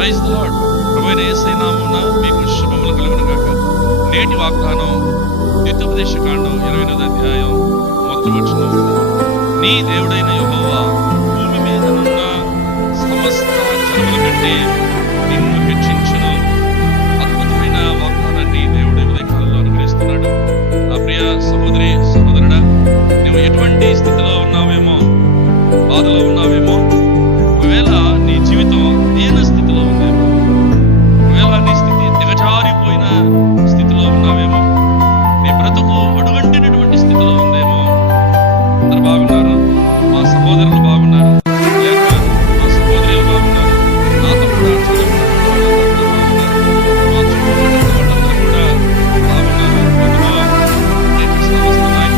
Praise the lord. ప్రభువైన యేసయ్య నామమున మీకు శుభములు కలుగును గాక. నేటి వాగ్దానం ద్వితీయోపదేశకాండం 28వ అధ్యాయం మొదటి వచనం. నీ దేవుడైన యెహోవా భూమి మీద ఉన్న సమస్త జనముల కంటే నిన్ను హెచ్చించును. అద్భుతమైన వాగ్దానాన్ని దేవుడు ఉదయకాలంలో అనుగ్రహిస్తున్నాడు. నా ప్రియ సహోదరి సహోదరుడా, నువ్వు ఎటువంటి స్థితిలో ఉన్నావేమో, బాధలో ఉన్నావేమో, ఒకవేళ నీ జీవితం దీన స్థితిలో ఉందేమో, ఒకవేళ నీ స్థితి దిగజారిపోయిన స్థితిలో ఉన్నావేమో, నీ బ్రతుకు అడుగంటినటువంటి స్థితిలో ఉందేమో. అందరు బాగున్నారు? మా సహోదరులు బాగున్నారు? లేక మా సహోదరులు బాగున్నారు? నాతో కూడా చదువుకున్నటువంటి వాళ్ళందరూ కూడా బాగున్నారు. ఎందుకో నేను ప్రశ్నలు వస్తున్నాయి,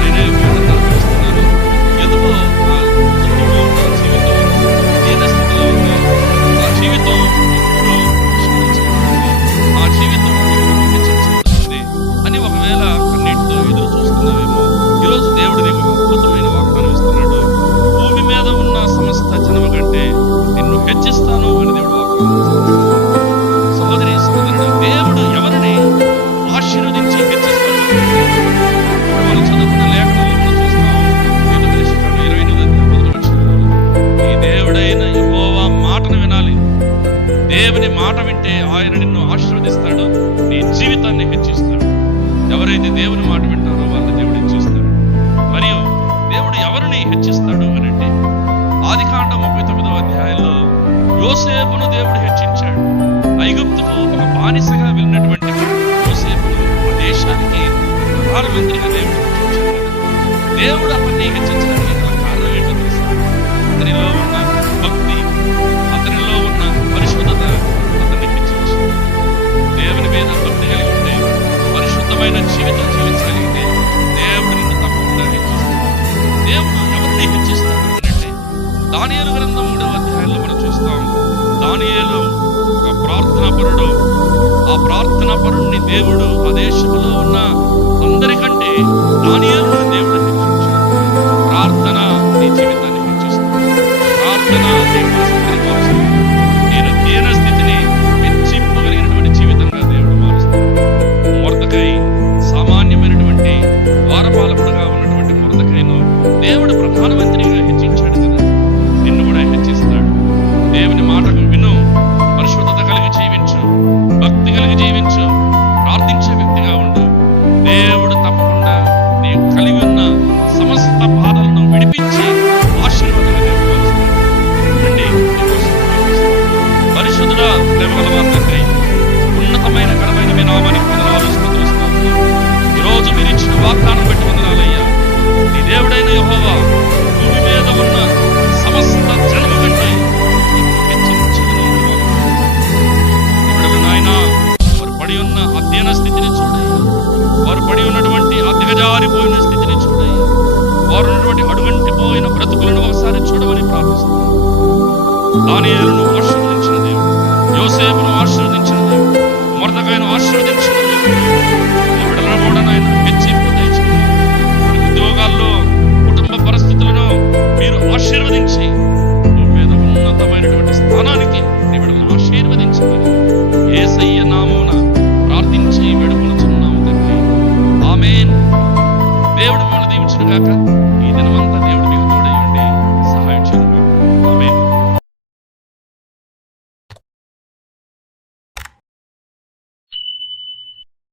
నేనే వేదన అనుభవిస్తున్నాను. ఎందుకో నా కుటుంబం, నా జీవితం దీన స్థితిలో ఉంది. నా జీవితం ఎప్పుడూ విషమించబడుతుంది, నా జీవితం ఎప్పుడు హెచ్చించబడుతుంది అని ఒకవేళ కన్నీటితో ఎదురు చూస్తున్నావేమో, ఈరోజు దేవుడు నీకు అద్భుతమైన వాగ్దానం ఇస్తున్నాడు. భూమి మీద ఉన్న సమస్త జనము కంటే నిన్ను హెచ్చిస్తాను అని దేవుడు వాగ్దానం ఇస్తున్నాడు. సహోదరి సహోదరుడు, దేవుడు ఎవరిని ఆశీర్వదించి హెచ్చిస్తాడు? మనం చదువుకున్న లేఖనాల్లో మనం చూస్తాం. ద్వితీయోపదేశకాండం 28వ అధ్యాయం మొదటి వచనంలో, ఈ దేవుడైన యెహోవా మాటను వినాలి. దేవుని మాట వింటే ఆయన నిన్ను ఆశీర్వదిస్తాడు, నీ జీవితాన్ని హెచ్చిస్తాడు. ఎవరైతే దేవుని మాట వింటారో వాళ్ళని దేవుడు హెచ్చిస్తాడు. మరియు దేవుడు ఎవరిని హెచ్చిస్తాడు అని అంటే, ఆదికాండం 39వ అధ్యాయంలో యోసేపును దేవుడు హెచ్చించాడు. ఐగుప్తుకు ఒక బానిసగా వెళ్ళినటువంటి యోసేపును ఆ దేశానికి ప్రధానమంత్రిగా దేవుడు హెచ్చించాడు. దేవుడు అతన్ని హెచ్చించడానికి గల కారణం ఏంటో తెలుసా? అతనిలో ఉన్న భక్తి, అతనిలో ఉన్న పరిశుద్ధత అతన్ని హెచ్చించింది. దేవుని మీద భక్తి కలిగి ఉంటే, పరిశుద్ధమైన జీవితం జీవించగలిగితే దేవుడు నిన్ను తప్పకుండా హెచ్చిస్తాడు. దేవుడు ఎవరిని హెచ్చిస్తాడు అంటే, దానియేలు గ్రంథం 3వ అధ్యాయంలో మనం చూస్తాం. దానియేలు ఒక ప్రార్థనాపరుడు. ఆ ప్రార్థనాపరుడిని దేవుడు ఆ దేశంలో ఉన్న అందరికంటే దానియేలును దేవుడు హెచ్చించాడు. ప్రార్థన నీ జీవితాన్ని హెచ్చిస్తుంది. ప్రార్థన నీ పరిస్థితిని మారుస్తుంది. నేను దీన స్థితిని హెచ్చింపగలిగినటువంటి జీవితంగా దేవుడు మారుస్తాడు. మొర్దెకై సామాన్యమైనటువంటి ద్వారపాలకుడుగా ఉన్నటువంటి మొర్దెకైను దేవుడు ప్రధానమంత్రిగా హెచ్చించాడు కదా, నిన్ను కూడా హెచ్చిస్తాడు. దేవుని మాటకు విను, పరిశుద్ధత కలిగి జీవించు, భక్తి కలిగి జీవించు, ప్రార్థించే వ్యక్తిగా ఉండు. దేవుడు తప్పకుండా నీ కలిగి ఉన్న సమస్త బాధలను విడిపించి ఆశీర్వాదంగా దేవుడు మారుస్తాడు. రండి, నీకోసం ప్రార్థిస్తాను. పరిశుద్ధుడా, ప్రేమగల మా తండ్రి, ఉన్నతమైన ఘనమైన మీ నామానికి వందనాలు, స్తుతులు, స్తోత్రాలు. ఈరోజు మీరు ఇచ్చిన వాగ్దానం బట్టి వందనాలయ్యా. నీ దేవుడైన యెహోవా భూమి మీద ఉన్న సమస్త జనము కంటే నిన్ను హెచ్చించెదను అని వాగ్దానం చేశారు. ఇప్పుడు నాయనా, వారు పడి ఉన్న అధ్యయన స్థితిని చూడయ్యా. వారు పడి ఉన్నటువంటి దిగజారిపోయిన స్థితిని చూడయ్యా. వారు ఉన్నటువంటి అడుగంటిపోయిన బ్రతుకులను ఒకసారి చూడమని ప్రార్థిస్తున్నాను. దానియేలును ఆశీర్వదించిన దేవుడు, యోసేపును ఆశీర్వదించిన దేవుడు, మొర్దెకైను ఆశీర్వదించిన దేవుడు, ఈ బిడ్డలను కూడా నాయన హెచ్చింపు దయచేయండి. వారి ఉద్యోగాల్లో, కుటుంబ పరిస్థితులను మీరు ఆశీర్వదించి